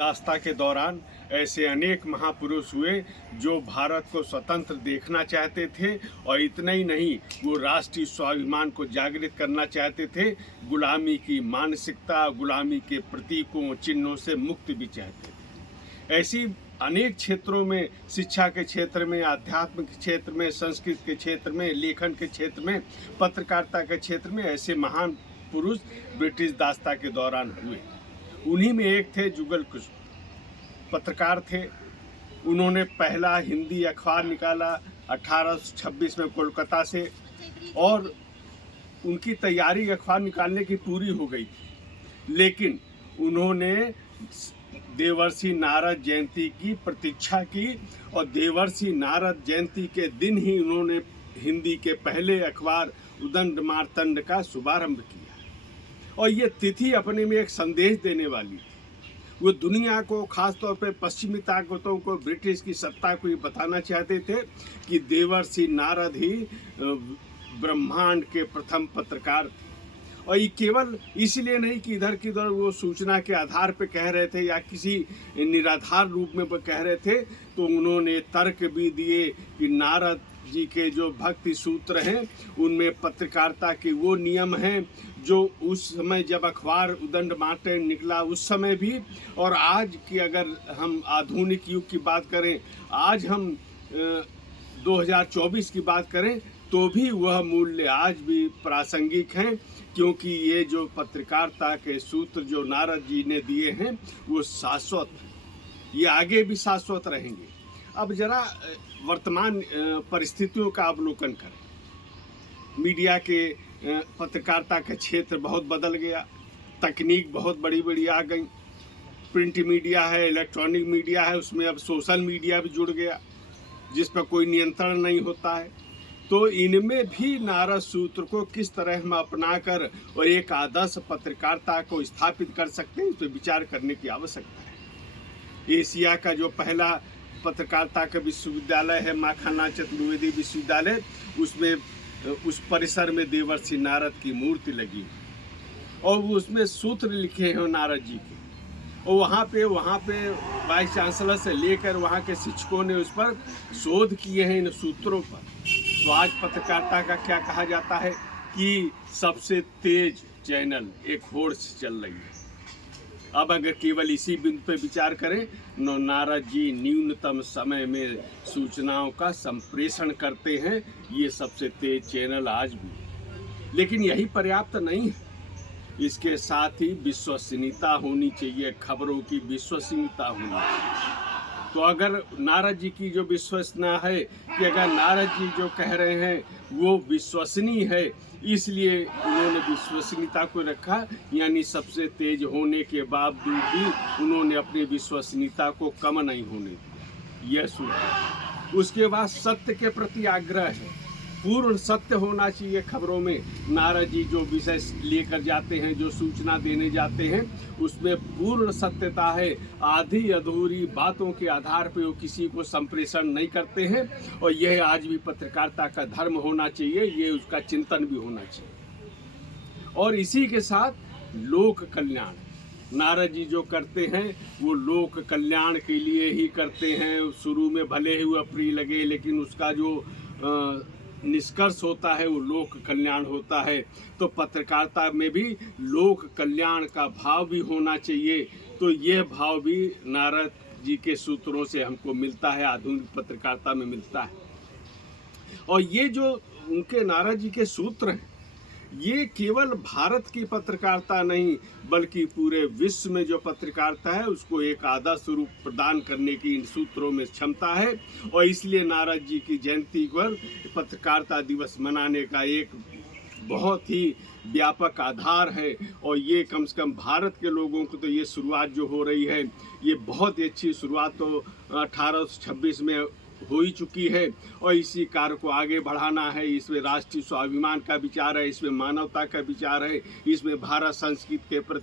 दास्ता के दौरान ऐसे अनेक महापुरुष हुए जो भारत को स्वतंत्र देखना चाहते थे और इतना ही नहीं, वो राष्ट्रीय स्वाभिमान को जागृत करना चाहते थे। गुलामी की मानसिकता, गुलामी के प्रतीकों चिन्हों से मुक्ति भी चाहते थे। ऐसी अनेक क्षेत्रों में, शिक्षा के क्षेत्र में, आध्यात्म के क्षेत्र में, संस्कृत के क्षेत्र में, लेखन के क्षेत्र में, पत्रकारिता के क्षेत्र में ऐसे महान पुरुष ब्रिटिश दास्ता के दौरान हुए। उन्हीं में एक थे जुगल किशोर, पत्रकार थे। उन्होंने पहला हिंदी अखबार निकाला 1826 में कोलकाता से, और उनकी तैयारी अखबार निकालने की पूरी हो गई थी, लेकिन उन्होंने देवर्षि नारद जयंती की प्रतीक्षा की और देवर्षि नारद जयंती के दिन ही उन्होंने हिंदी के पहले अखबार उदंड मार्तंड का शुभारंभ किया। और ये तिथि अपने में एक संदेश देने वाली थी। वो दुनिया को, खासतौर पर पश्चिमी ताकतों को, ब्रिटिश की सत्ता को ये बताना चाहते थे कि देवर्षि नारद ही ब्रह्मांड के प्रथम पत्रकार थे। और ये केवल इसलिए नहीं कि इधर की उधर वो सूचना के आधार पर कह रहे थे या किसी निराधार रूप में कह रहे थे, तो उन्होंने तर्क भी दिए कि नारद जी के जो भक्ति सूत्र हैं उनमें पत्रकारिता के वो नियम हैं जो उस समय जब अखबार उदंड मार्तंड निकला उस समय भी, और आज की अगर हम आधुनिक युग की बात करें, आज हम 2024 की बात करें, तो भी वह मूल्य आज भी प्रासंगिक हैं, क्योंकि ये जो पत्रकारिता के सूत्र जो नारद जी ने दिए हैं वो शाश्वत, ये आगे भी शाश्वत रहेंगे। अब जरा वर्तमान परिस्थितियों का अवलोकन करें। मीडिया के, पत्रकारिता का क्षेत्र बहुत बदल गया, तकनीक बहुत बड़ी बड़ी आ गई। प्रिंट मीडिया है, इलेक्ट्रॉनिक मीडिया है, उसमें अब सोशल मीडिया भी जुड़ गया जिस पर कोई नियंत्रण नहीं होता है। तो इनमें भी नारद सूत्र को किस तरह हम अपनाकर और एक आदर्श पत्रकारिता को स्थापित कर सकते हैं, इस पर विचार करने की आवश्यकता है। एशिया का जो पहला पत्रकारिता का विश्वविद्यालय है, माखनलाल चतुर्वेदी विश्वविद्यालय, उसमें उस परिसर में देवर्षि नारद की मूर्ति लगी और वो उसमें सूत्र लिखे हैं नारद जी के, और वहाँ पे वाइस चांसलर से लेकर वहाँ के शिक्षकों ने उस पर शोध किए हैं इन सूत्रों पर। तो आज पत्रकारिता का क्या कहा जाता है कि सबसे तेज चैनल एक होड़ से चल रही है। अब अगर केवल इसी बिंदु पर विचार करें, नारद जी न्यूनतम समय में सूचनाओं का संप्रेषण करते हैं, ये सबसे तेज चैनल आज भी। लेकिन यही पर्याप्त नहीं है, इसके साथ ही विश्वसनीयता होनी चाहिए, खबरों की विश्वसनीयता होनी चाहिए। तो अगर नारद जी की जो विश्वसनीयता है कि अगर नारद जी जो कह रहे हैं वो विश्वसनीय है, इसलिए उन्होंने विश्वसनीयता को रखा, यानी सबसे तेज होने के बावजूद भी उन्होंने अपनी विश्वसनीयता को कम नहीं होने दिया। यह सूत्र। उसके बाद सत्य के प्रति आग्रह है, पूर्ण सत्य होना चाहिए खबरों में। नारद जी जो विषय लेकर जाते हैं, जो सूचना देने जाते हैं, उसमें पूर्ण सत्यता है। आधी अधूरी बातों के आधार पर वो किसी को संप्रेषण नहीं करते हैं, और यह आज भी पत्रकारिता का धर्म होना चाहिए, ये उसका चिंतन भी होना चाहिए। और इसी के साथ लोक कल्याण, नारद जी जो करते हैं वो लोक कल्याण के लिए ही करते हैं। शुरू में भले ही वो अप्रिय लगे, लेकिन उसका जो निष्कर्ष होता है वो लोक कल्याण होता है। तो पत्रकारिता में भी लोक कल्याण का भाव भी होना चाहिए। तो ये भाव भी नारद जी के सूत्रों से हमको मिलता है, आधुनिक पत्रकारिता में मिलता है। और ये जो उनके नारद जी के सूत्र हैं, ये केवल भारत की पत्रकारिता नहीं बल्कि पूरे विश्व में जो पत्रकारिता है उसको एक आदर्श रूप प्रदान करने की इन सूत्रों में क्षमता है। और इसलिए नारद जी की जयंती पर पत्रकारिता दिवस मनाने का एक बहुत ही व्यापक आधार है। और ये कम से कम भारत के लोगों को तो ये शुरुआत जो हो रही है, ये बहुत ही अच्छी शुरुआत तो 1826 में हो ही चुकी है, और इसी कार्य को आगे बढ़ाना है। इसमें राष्ट्रीय स्वाभिमान का विचार है, इसमें मानवता का विचार है, इसमें भारत संस्कृति के प्रति